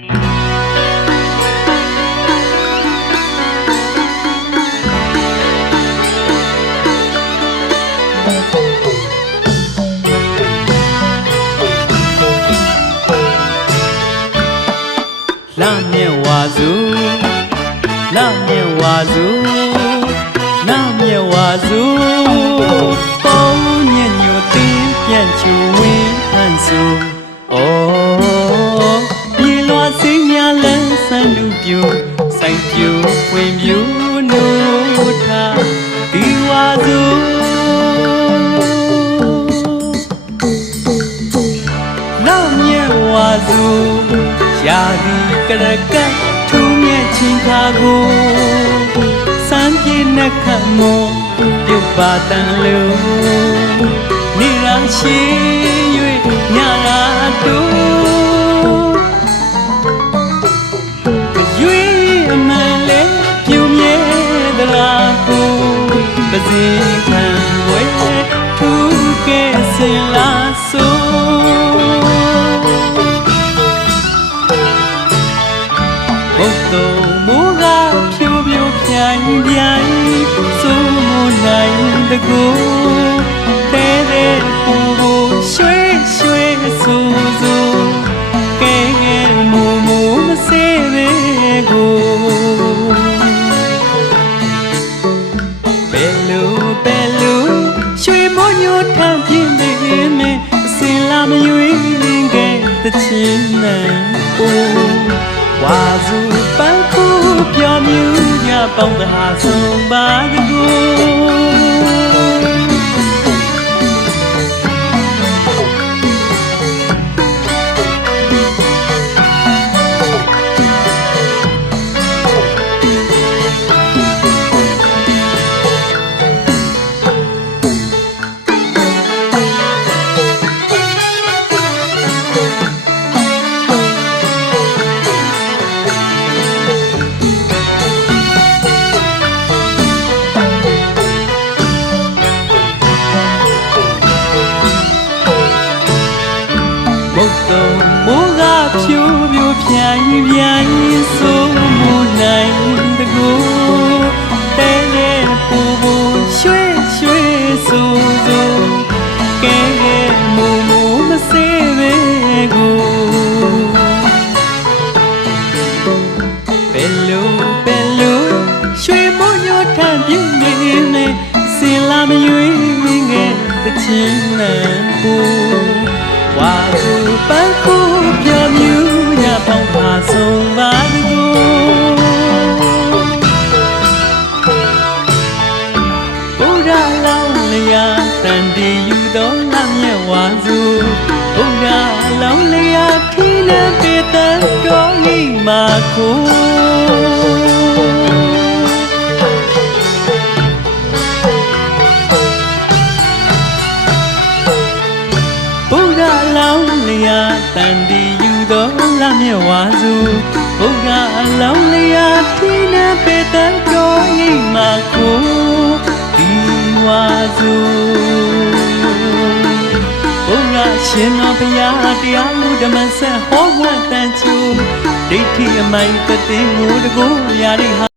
လာမြဲဝါစုလာမြဲဝါစုလာမြဲဝါစုပေါင်းညညိုသေးပြန်ချူဝင်းဟန်စုအော်ပြေလွာစိတ်များလန်းဆန်းလူပြူဆိုင်ပြူဝင်ပြူနိုးထားဒီဝါစုလာမြဲဝါစုရာဒီကရကတ်ထူးမြဲချင်းခါကိုစမ်းပြေနှက်ခတ်မောပြုတ်ပါတန်လို့နေရာရှိ၍ညရာတူရွေးအမှန်လဲပြူမြဲသလားပူပစီခံဝဲထူးကဲစင်လာဆိုဘုတ်တုံမူကဖြူဖြူဖြိုင်ပြိုင်စိုးမနိုင်တကူတဲတဲ့ပူပူရွှေရွှေဆူဆူကဲကဲမူမူမစေပဲကိုဘယ်လိုရွှေမညိုထမ်းပြင်းနေမယ်အစင်လာမရွေးခဲ့တချင်းနဲ့ပူဝါစုပန်းခုပြောမြူညပေါင်းတဟာဆုံးပါတကူမိုးကဖြူဖြူဖြိုင်ပြိုင်စိုးမနိုင်တကူတဲတဲ့ပူပူရွှေရွှေဆူဆူကဲကဲမူမူမစေပဲကိုဘယ်လိုရွှေမိုးညိုထမ်းပြင်းနေမယ်စင်လာမရွေးငယ်တချင်းနဲ့ပူဝါစုပန်းခုပြောမြူညပေါင်းပါဆုံးပါတကူဘုရားလောင်းလျာတန်တီယူသောလမြဲဝါစုဘုရားလောင်းလျာခီးနဲ့ပေတန်တော်ဤမာကိုတန်တီယူသောလမြဲဝါစုဘုရားအလောင်းလျာထိနေပေတန်တော်ဤမှာကိုဒီဝါစုဘုရားရှင်တော်ဘုရားတရားမှုဓမ္မဆက်ဟောဝတ်တန်ချူဒိဋ္ဌိအမိုင်တသိငိုတကူရာရိ